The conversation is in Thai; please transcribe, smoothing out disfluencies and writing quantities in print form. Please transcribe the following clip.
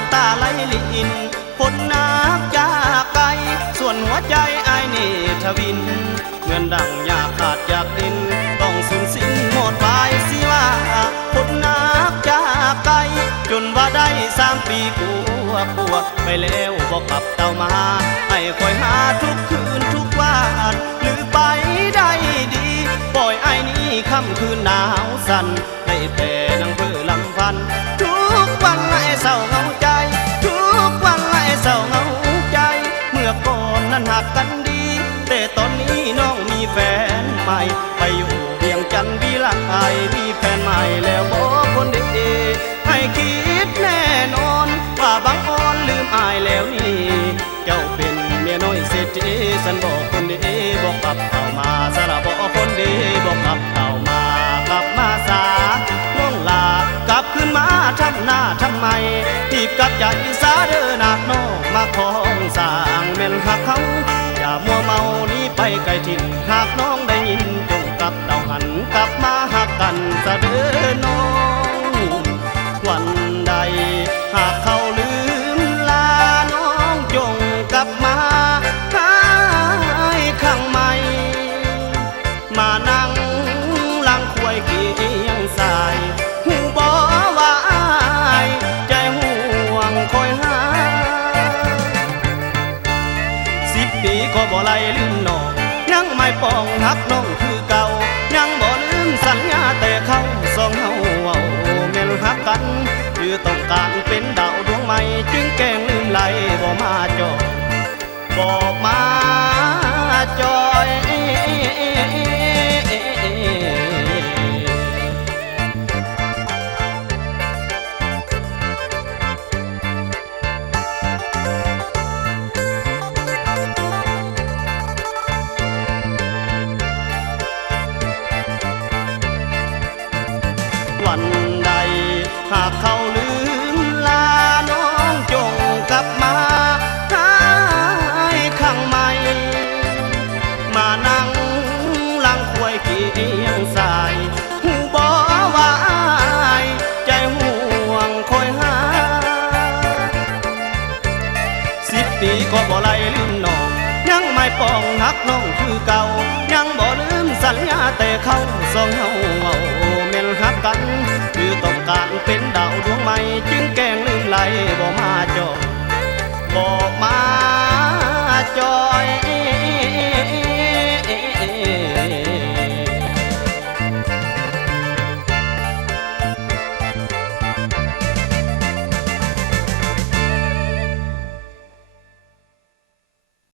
ำตาไหลลินฝนน้ำจากไกลส่วนหัวใจไอ้นี่ทวินเงินดังอยากขาดอยากดินต้องสูญสิ้นหมดไปสิว่าฝนน้ำจากไกลจนว่าได้3 ปีกลัวไปแล้วบอกกลับเต่ามาให้คอยหาทุกคืนทุกวันหรือไปได้ดีปล่อยไอ้นี้ค่ำคืนหนาวสั่นได้แต่นั่งเพื่อลำพันทุกวันไอ้เศร้าเหงาใจทุกวันไอ้เศร้าเหงาใจเมื่อก่อนนั้นหักกันดีแต่ตอนนี้น้องมีแฟนใหม่ไปอยู่เวียงจันทร์วิไลมีแฟนใหม่แล้วบอกคนดีให้คิดแน่นอนว่าบางอ่อนลืมอายแล้วนี่เจ้าเป็นเมียน้อยเศรษฐีฉันบอกคนดีบอกกลับเข้ามาสระบอกคนดีบอกกลับเข้ามากลับมาสาน้องลากลับขึ้นมาทำหน้าทำไมทีบกับใจสาเดินหนักน้องมาของสร้างแม่นหักเขาอย่ามัวเมานี้ไปไกลถิ่นหากน้องได้ยินจงกลับเต่าหันกลับมาหักกันสะเดินน้องวันใดหากเขาลืมลาน้องจงกลับมาหายข้างใหม่มานั่งลังควยเกียงสายหูบ่ว่าอายใจห่วงคอยหา10 ปีก็บ่ไล่ลืมน้องยังไม่ปองหักน้องคือเก่ายังบ่ลืมสัญญาแต่เขาสองเฮาเว้าแม่นหักกันคือต้องการเป็นดาวดวงใหม่จึงแกล้งลืมไหลบ่มาจอยบอกมาจอยวันใดหากเขาลืมลาน้องจงกลับมาหายข้างใหม่มานั่งลังควยเกียงสายหูบ่ว่าอายใจห่วงคอยหา10 ปีก็บ่ไล่ลืมน้องยังไม่ปองหักน้องคือเก่ายังบ่ลืมสัญญาแต่เขาสองเฮาเว้าแม่นหักกันคือต้องการเป็นดาวดวงใหม่จึงแกล้งลืมไหลบ่มาจอบ